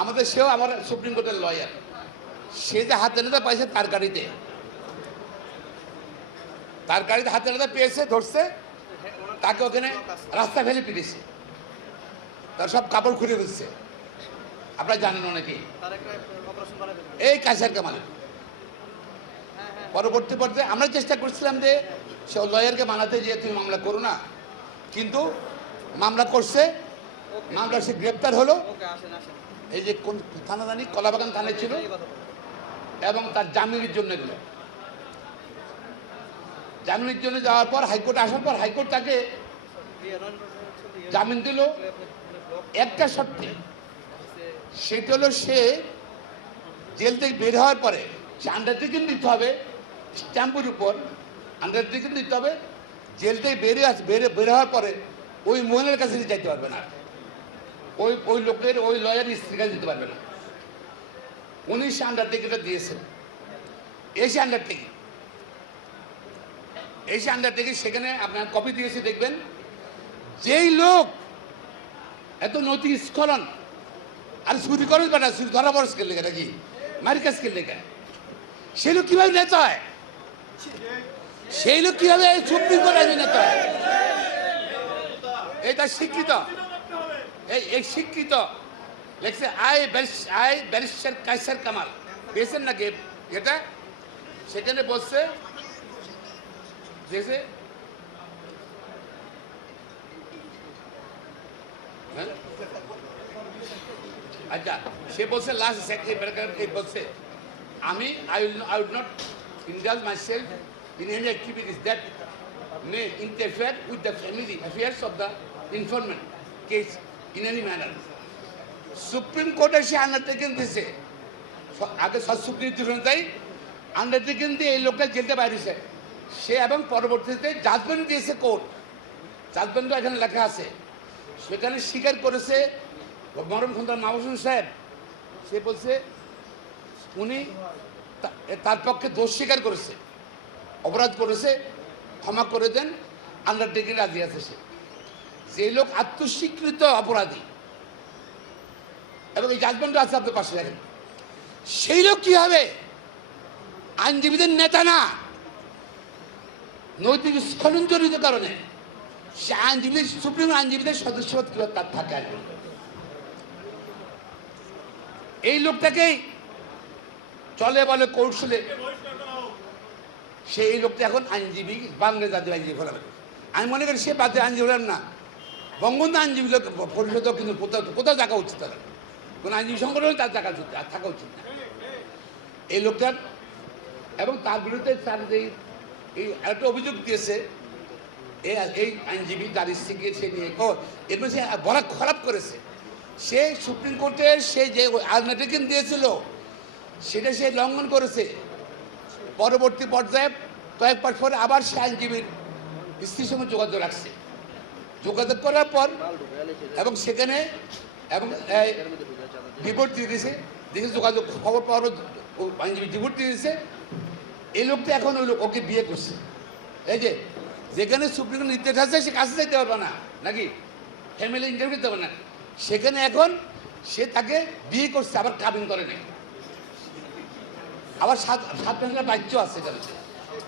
আমাদের সেও আমার সুপ্রিম কোর্টের লয়ার, সে যে হাতে নাতে পাইছে তার গাড়িতে হাতে নাতে পেয়েছে, ধরছে, তাকে ওখানে রাস্তা ফেলে পিটিয়েছে, তার সব কাপড় খুলে ফেলছে। আপনারা জানেন অনেকেই এই কাছের কামালে। পরবর্তী পর্যায়ে আমরা চেষ্টা করছিলাম যে সে লয়ারকে মানাতে, যে তুমি মামলা করো না, কিন্তু মামলা করছে, মামলা সে গ্রেপ্তার হলো। এই যে কোন থানা জানি, কলাবাগান থানায় ছিল, এবং তার জামিনের জন্য গেল। জামিনের জন্য যাওয়ার পর হাইকোর্টে আসার পর হাইকোর্ট তাকে জামিন দিল একটা শর্তে, সেটা হলো সে জেল থেকে বের হওয়ার পরে সে আন্ডারটেকিং দিতে হবে, স্ট্যাম্পের উপর আন্ডারটেকিং দিতে হবে। জেল থেকে বের হওয়ার পরে ওই মহিলার কাছে যাইতে পারবে না, ওই লোকের ওই লয়ার স্ত্রীর কাছে দিতে পারবে না। উনি সে আন্ডারটেকিংটা দিয়েছেন। এসে আন্ডারটেকিং সেখানে আপনার কপি দিয়েছে, দেখবেন যেই লোক এত নৈতিক স্খলন আর চুরি করে বেটা, চুরি ধরা বড় স্কেল লেগে নাকি মারিকা স্কেল লেগে, সেই লোক কিভাবে নেতা হয়? সেই লোক কিভাবে সুপ্রিম কোর্টে নেতা হয়? এটা শিক্ষিত, এই শিক্ষিত লেখছে আই ব্যারিস্টার কায়সার কামাল, পেয়েছেন নাকি এটা? সেখানে বলছে দেখছে আচ্ছা, সে বলছে লাস্ট বলছে আমি I would not indulge myself in any activities that may interfere with the family affairs of the informant case in any manner. Supreme কোর্টে সে আন্ডারটেকিং দিয়েছে, আগে সুপ্রিম অনুযায়ী আন্ডারটেকিং দিয়ে এই লোকটা জেলতে বাইরেছে সে, এবং পরবর্তীতে জাজমেন্ট দিয়েছে কোর্ট, জাজমেন্টও এখানে লেখা আছে, সেখানে স্বীকার করেছে মরম খন্দকার মাহবুব হোসেন সাহেব। সে বলছে উনি তার পক্ষে দোষ স্বীকার করেছে, অপরাধ করেছে, ক্ষমা করে দেন, আন্ডারটেকিং রাজি আছে সে। যে লোক আত্মস্বীকৃত অপরাধী, এবং এই জাজমেন্টও আছে আপনার পাশে দেখেন, সেই লোক কি হবে? আইনজীবীদের নেতা না, নৈতিক স্খলন জড়িত কারণে সে আইনজীবী, সুপ্রিম আইনজীবীদের সদস্যপদ কিভাবে তার থাকে আসবে? এই লোকটাকেই চলে বলে কৌশলে, সেই লোকটা এখন আইনজীবী, বাংলাদেশ জাতীয় আইনজীবী হলাম। আমি মনে করি সে বাদে আইনজীবী হলাম না, বঙ্গবন্ধু আইনজীবী পরিষদও কিন্তু কোথাও থাকা উচিত, তারা কোনো আইনজীবী সংগঠন তার থাকা উচিত না এই লোকটার। এবং তার বিরুদ্ধে তার এই একটা অভিযোগ দিয়েছে এই আইনজীবী, তার স্ত্রীকে সে নিয়ে এর মধ্যে বড় খারাপ করেছে। সে সুপ্রিম কোর্টের সে যে আন্ডারটেকিং দিয়েছিল সেটা সে লঙ্ঘন করেছে। পরবর্তী পর্যায়ে কয়েক মাস পরে আবার সে আইনজীবীর স্ত্রীর সঙ্গে যোগাযোগ রাখছে, যোগাযোগ করার পর এবং সেখানে এবং রিপোর্ট দিয়ে দিয়েছে, দেখে যোগাযোগ খবর পাওয়ার আইনজীবী রিপোর্ট দিয়ে দিয়েছে। এই লোকটা এখন ওই লোক ওকে বিয়ে করছে। এই যে যেখানে সুপ্রিম কোর্ট নির্দেশ আছে সে কাছে যেতে পারবে না, নাকি ফ্যামিলি ইন্টারভিউ দিতে পারবে না, সেখানে এখন সে তাকে বিয়ে করছে, আবার কাবিন করে নেই, আবার 7 মাসের বাচ্চা আছে।